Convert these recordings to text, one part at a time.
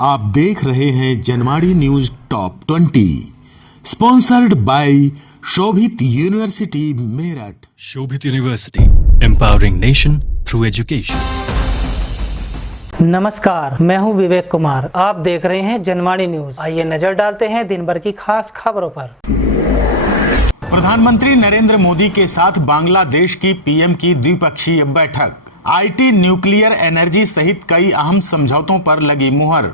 आप देख रहे हैं Janwadi news top 20 sponsored by Shobhit university Meerut. Shobhit university, empowering nation through education. नमस्कार, मैं हूं विवेक कुमार। आप देख रहे हैं जनवाड़ी न्यूज। आइए नजर डालते हैं दिन भर की खास खबरों पर। प्रधानमंत्री नरेंद्र मोदी के साथ बांग्लादेश की पीएम की द्विपक्षीय बैठक। आईटी, न्यूक्लियर एनर्जी सहित कई अहम समझौतों पर लगी मुहर।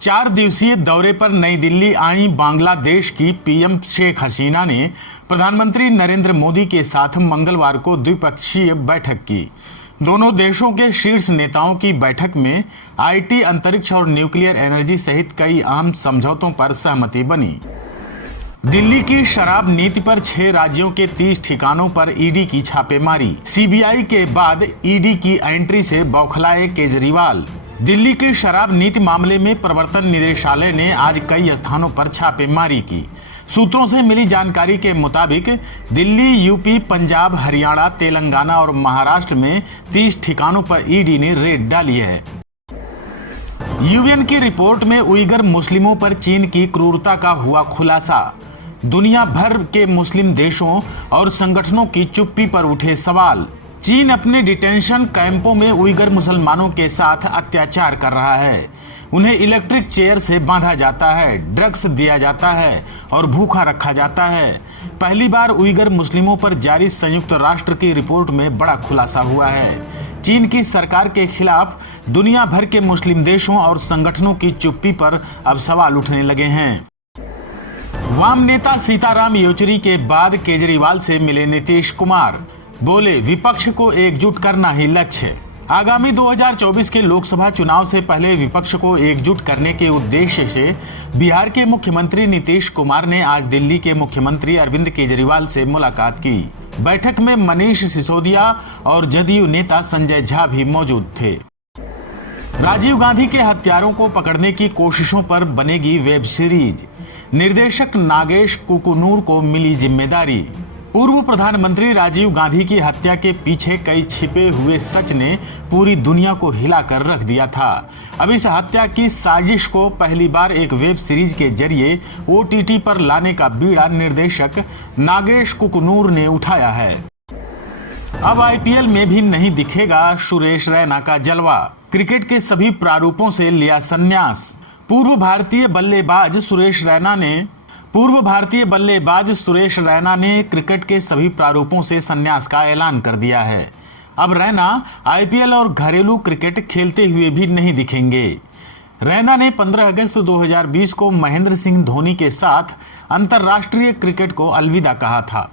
4 दिवसीय दौरे पर नई दिल्ली आई बांग्लादेश की पीएम शेख हसीना ने प्रधानमंत्री नरेंद्र मोदी के साथ मंगलवार को द्विपक्षीय बैठक की। दोनों देशों के शीर्ष नेताओं की बैठक में आईटी, अंतरिक्ष और न्यूक्लियर एनर्जी सहित कई अहम समझौतों पर सहमति बनी। दिल्ली की शराब नीति पर 6 राज्यों के 30 ठिकानों पर ईडी की छापेमारी। सीबीआई के बाद ईडी की एंट्री से बौखलाए केजरीवाल। दिल्ली की शराब नीति मामले में प्रवर्तन निदेशालय ने आज कई स्थानों पर छापेमारी की। सूत्रों से मिली जानकारी के मुताबिक दिल्ली, यूपी, पंजाब, हरियाणा, तेलंगाना और महाराष्ट्र में 30 ठिकानों पर ईडी ने रेड डाली है। यूएन की रिपोर्ट में उइगर मुस्लिमों पर चीन की क्रूरता का हुआ खुलासा। दुनिया भर के मुस्लिम देशों और संगठनों की चुप्पी पर उठे सवाल। चीन अपने डिटेंशन कैंपों में उइगर मुसलमानों के साथ अत्याचार कर रहा है। उन्हें इलेक्ट्रिक चेयर से बांधा जाता है, ड्रग्स दिया जाता है और भूखा रखा जाता है। पहली बार उइगर मुस्लिमों पर जारी संयुक्त राष्ट्र की रिपोर्ट में बड़ा खुलासा हुआ है। चीन की सरकार के खिलाफ दुनिया भर के मुस्लिम देशों और संगठनों की चुप्पी पर अब सवाल उठने लगे हैं। वाम नेता सीताराम येचुरी के बाद केजरीवाल से मिले नीतीश कुमार। बोले, विपक्ष को एकजुट करना ही लक्ष्य। आगामी 2024 के लोकसभा चुनाव से पहले विपक्ष को एकजुट करने के उद्देश्य से बिहार के मुख्यमंत्री नीतीश कुमार ने आज दिल्ली के मुख्यमंत्री अरविंद केजरीवाल से मुलाकात की। बैठक में मनीष सिसोदिया और जदयू नेता संजय झा भी मौजूद थे। राजीव गांधी के हत्यारों को पकड़ने की कोशिशों पर बनेगी वेब सीरीज। निर्देशक नागेश कुकुनूर को मिली जिम्मेदारी। पूर्व प्रधानमंत्री राजीव गांधी की हत्या के पीछे कई छिपे हुए सच ने पूरी दुनिया को हिलाकर रख दिया था। अब इस हत्या की साजिश को पहली बार एक वेब सीरीज के जरिए ओटीटी पर लाने का बीड़ा निर्देशक नागेश कुकुनूर ने उठाया है। अब आईपीएल में भी नहीं दिखेगा सुरेश रैना का जलवा। क्रिकेट के सभी प्रारूपों से लिया संन्यास। पूर्व भारतीय बल्लेबाज सुरेश रैना ने क्रिकेट के सभी प्रारूपों से संन्यास का ऐलान कर दिया है। अब रैना आईपीएल और घरेलू क्रिकेट खेलते हुए भी नहीं दिखेंगे। रैना ने 15 अगस्त 2020 को महेंद्र सिंह धोनी के साथ अंतर्राष्ट्रीय क्रिकेट को अलविदा कहा था।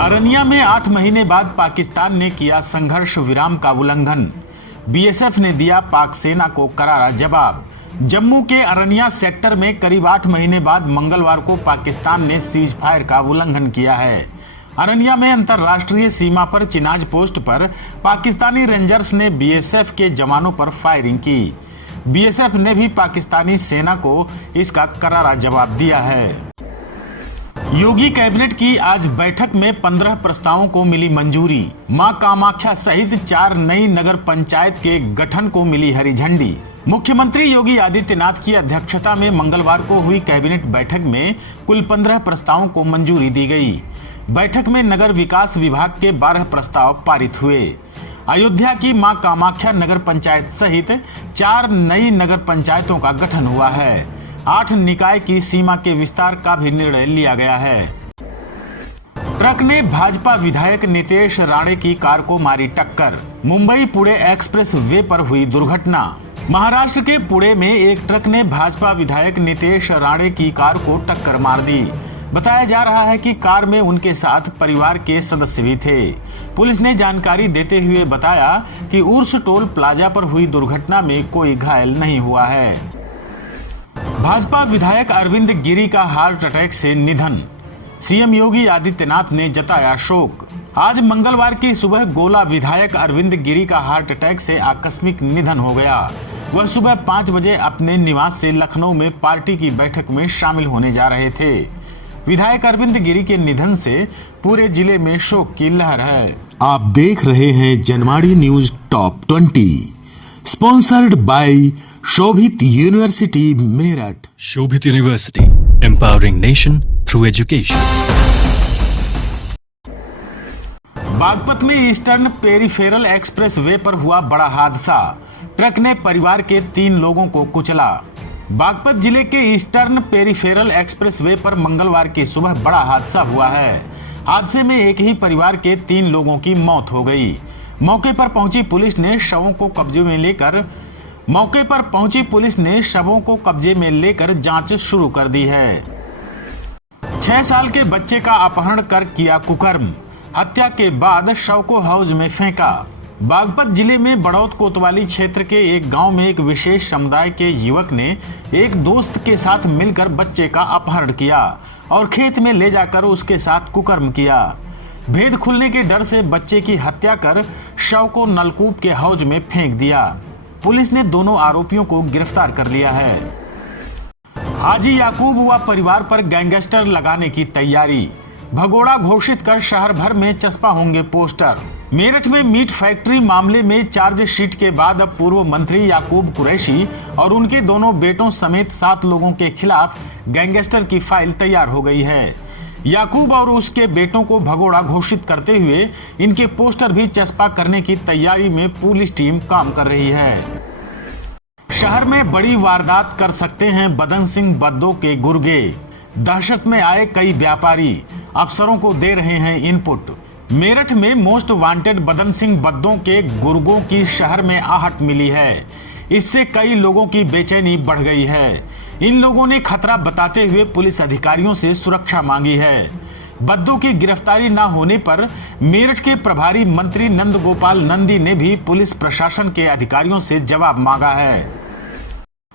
अरनिया में 8 महीने बाद पाकिस्तान ने किया संघर्ष विराम का उल्लंघन। बीएसएफ ने दिया पाक सेना को करारा जवाब। जम्मू के अरनिया सेक्टर में करीब 8 महीने बाद मंगलवार को पाकिस्तान ने सीज फायर का उल्लंघन किया है। अरनिया में अंतर्राष्ट्रीय सीमा पर चिनाज पोस्ट पर पाकिस्तानी रेंजर्स ने बीएसएफ के जवानों पर फायरिंग की। बीएसएफ ने भी पाकिस्तानी सेना को इसका करारा जवाब दिया है। योगी कैबिनेट की आज बैठक में 15 प्रस्तावों को मिली मंजूरी। मां कामाख्या सहित 4 नई नगर पंचायत के गठन को मिली हरी झंडी। मुख्यमंत्री योगी आदित्यनाथ की अध्यक्षता में मंगलवार को हुई कैबिनेट बैठक में कुल 15 प्रस्तावों को मंजूरी दी गई। बैठक में नगर विकास विभाग के 12 प्रस्ताव पारित हुए। अयोध्या की मां कामाख्या नगर पंचायत सहित 4 नई नगर पंचायतों का गठन हुआ है। 8 निकाय की सीमा के विस्तार का भी निर्णय लिया गया है। ट्रक ने भाजपा विधायक नितेश राणे की कार को मारी टक्कर। मुंबई पुणे एक्सप्रेस वे पर हुई दुर्घटना। महाराष्ट्र के पुणे में एक ट्रक ने भाजपा विधायक नितेश राणे की कार को टक्कर मार दी। बताया जा रहा है कि कार में उनके साथ परिवार के सदस्य भी थे। पुलिस ने जानकारी देते हुए बताया कि उर्स टोल प्लाजा पर हुई दुर्घटना में कोई घायल नहीं हुआ है। भाजपा विधायक अरविंद गिरी का हार्ट अटैक से निधन। सीएम योगी आदित्यनाथ ने जताया शोक। आज मंगलवार की सुबह गोला विधायक अरविंद गिरी का हार्ट अटैक से आकस्मिक निधन हो गया। वह सुबह 5 बजे अपने निवास से लखनऊ में पार्टी की बैठक में शामिल होने जा रहे थे। विधायक अरविंद गिरी के निधन से पूरे जिले में शोक की लहर है। आप देख रहे हैं Janwadi news top 20 sponsored by Shobhit university Meerut. Shobhit University, empowering nation through education. Baghpat में ईस्टर्न पेरिफेरल एक्सप्रेस वे पर हुआ बड़ा हादसा, ट्रक ने परिवार के 3 लोगों को कुचला। बागपत जिले के ईस्टर्न पेरिफेरल एक्सप्रेस वे पर मंगलवार की सुबह बड़ा हादसा हुआ है। हादसे में एक ही परिवार के 3 लोगों की मौत हो गई। मौके पर पहुंची पुलिस ने शवों को कब्जे में लेकर जांच शुरू कर दी है। 6 साल के बच्चे का अपहरण कर किया कुकर्म, हत्या के बाद शव को हौज में फेंका। बागपत जिले में बड़ौत कोतवाली क्षेत्र के एक गांव में एक विशेष समुदाय के युवक ने एक दोस्त के साथ मिलकर बच्चे का अपहरण किया और खेत में ले जाकर उसके साथ कुकर्म किया। भेद खुलने के डर से बच्चे की हत्या कर शव को नलकूप के हौज में फेंक दिया। पुलिस ने दोनों आरोपियों को गिरफ्तार कर लिया है। हाजी याकूब व परिवार पर गैंगस्टर लगाने की तैयारी, भगोड़ा घोषित कर शहर भर में चस्पा होंगे पोस्टर। मेरठ में मीट फैक्ट्री मामले में चार्जशीट के बाद अब पूर्व मंत्री याकूब कुरैशी और उनके दोनों बेटों समेत 7 लोगों के खिलाफ गैंगस्टर की फाइल तैयार हो गई है। याकूब और उसके बेटों को भगोड़ा घोषित करते हुए इनके पोस्टर भी चस्पा करने की तैयारी में पुलिस टीम काम कर रही है। शहर में बड़ी वारदात कर सकते हैं बदन सिंह बद्दो के गुर्गे, दहशत में आए कई व्यापारी, अफसरों को दे रहे हैं इनपुट। मेरठ में मोस्ट वांटेड बदन सिंह बद्दों के गुर्गों की शहर में आहट मिली है। इससे कई लोगों की बेचैनी बढ़ गई है। इन लोगों ने खतरा बताते हुए पुलिस अधिकारियों से सुरक्षा मांगी है। बद्दों की गिरफ्तारी न होने पर मेरठ के प्रभारी मंत्री नंद गोपाल नंदी ने भी पुलिस प्रशासन के अधिकारियों से जवाब मांगा है।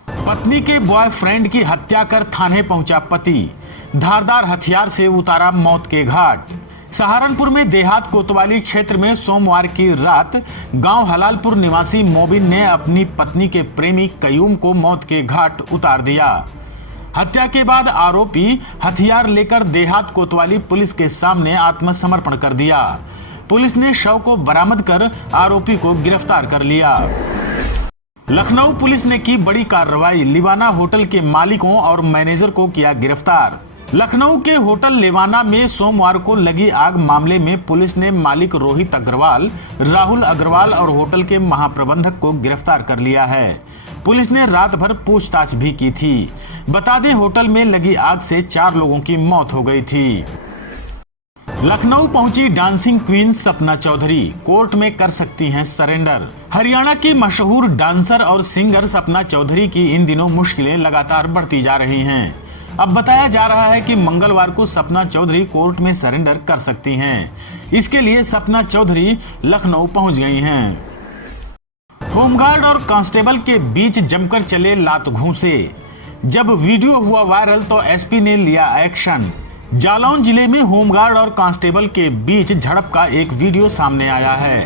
पत्नी के बॉयफ्रेंड की हत्या कर थाने पहुंचा पति, धारदार हथियार से उतारा मौत के घाट। सहारनपुर में देहात कोतवाली क्षेत्र में सोमवार की रात गांव हलालपुर निवासी मोबिन ने अपनी पत्नी के प्रेमी कयूम को मौत के घाट उतार दिया। हत्या के बाद आरोपी हथियार लेकर देहात कोतवाली पुलिस के सामने आत्मसमर्पण कर दिया। पुलिस ने शव को बरामद कर आरोपी को गिरफ्तार कर लिया। लखनऊ पुलिस ने की बड़ी कार्रवाई, लिवाना होटल के मालिकों और मैनेजर को किया गिरफ्तार। लखनऊ के होटल लिवाना में सोमवार को लगी आग मामले में पुलिस ने मालिक रोहित अग्रवाल, राहुल अग्रवाल और होटल के महाप्रबंधक को गिरफ्तार कर लिया है। पुलिस ने रात भर पूछताछ भी की थी। बता दें, होटल में लगी आग से 4 लोगों की मौत हो गई थी। लखनऊ पहुंची dancing queen Sapna Chaudhary, court में कर सकती हैं सरेंडर। हरियाणा की मशहूर डांसर और सिंगर सपना चौधरी की इन दिनों मुश्किलें लगातार बढ़ती जा रही हैं। अब बताया जा रहा है कि मंगलवार को सपना चौधरी कोर्ट में सरेंडर कर सकती हैं। इसके लिए सपना चौधरी लखनऊ पहुंच गई हैं। होमगार्ड और कांस्टेबल के बीच जमकर चले लात घूंसे। जब वीडियो हुआ वायरल तो एसपी ने लिया एक्शन। जालौन जिले में होमगार्ड और कांस्टेबल के बीच झड़प का एक वीडियो सामने आया है।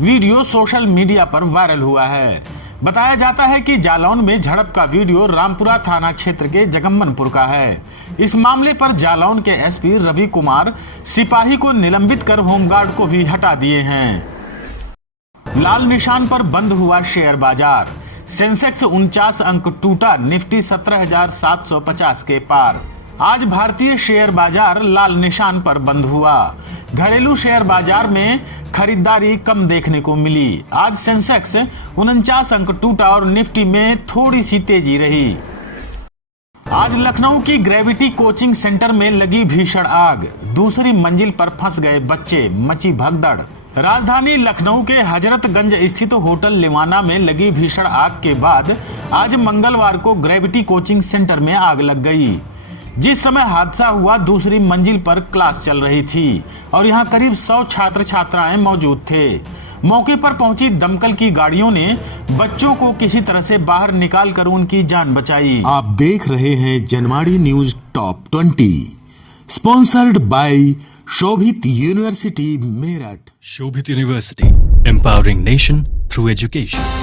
वीडियो सोशल मीडिया पर वायरल हुआ है। बताया जाता है कि जालौन में झड़प का वीडियो रामपुरा थाना क्षेत्र के जगम्मनपुर का है। इस मामले पर जालौन के एसपी रवि कुमार सिपाही को निलंबित कर होमगार्ड को भी हटा दिए हैं। लाल निशान पर बंद हुआ शेयर बाजार, सेंसेक्स 49 अंक टूटा, निफ्टी 17,750 के पार। आज भारतीय शेयर बाजार लाल निशान पर बंद हुआ। घरेलू शेयर बाजार में खरीदारी कम देखने को मिली। आज सेंसेक्स 49 अंक टूटा और निफ्टी में थोड़ी सी तेजी रही। आज लखनऊ की ग्रेविटी कोचिंग सेंटर में लगी भीषण आग, दूसरी मंजिल पर फंस गए बच्चे, मची भगदड़। राजधानी लखनऊ के हजरतगंज स्थित होटल लिवाना में लगी भीषण आग के बाद आज मंगलवार को ग्रेविटी कोचिंग सेंटर में आग लग गई। जिस समय हादसा हुआ दूसरी मंजिल पर क्लास चल रही थी और यहां करीब 100 छात्र छात्राएं मौजूद थे। मौके पर पहुंची दमकल की गाड़ियों ने बच्चों को किसी तरह से बाहर निकालकर उनकी जान बचाई। आप देख रहे हैं Janwadi news top 20, sponsored by Shobhit university Meerut. Shobhit University, empowering nation through education.